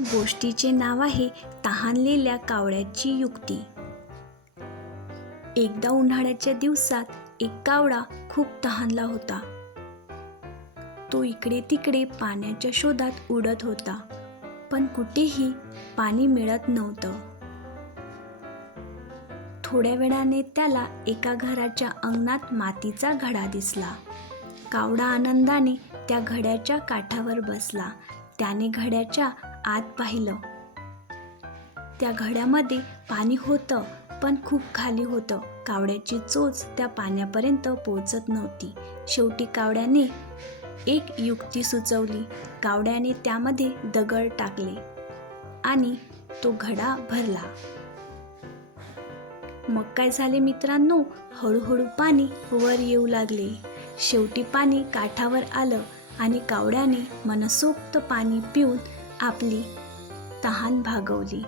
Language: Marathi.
गोष्टीचे नाव आहे तहानलेल्या कावळ्याची युक्ती. एकदा उन्हाळ्याच्या दिवसात एक कावळा खूप तहानला होता. तो इकडे तिकडे पाण्याच्या शोधात उडत होता पण कुठेही पाणी मिळत नव्हतं. थोड्या वेळाने त्याला एका घराच्या अंगणात मातीचा घडा दिसला. कावडा आनंदाने त्या घड्याच्या काठावर बसला. त्याने घड्याच्या आत पाहिलं. त्या घड्यामध्ये पाणी होतं पण खूप खाली होतं. कावड्याची चोच त्या पाण्यापर्यंत पोहोचत नव्हती. शेवटी कावड्याने एक युक्ती सुचवली. कावड्याने त्यामध्ये दगड टाकले आणि तो घडा भरला. मग काय झाले मित्रांनो? हळूहळू पाणी वर येऊ लागले. शेवटी पाणी काठावर आलं आणि कावड्याने मनसोक्त पाणी पिऊन आपली तहान भागवली.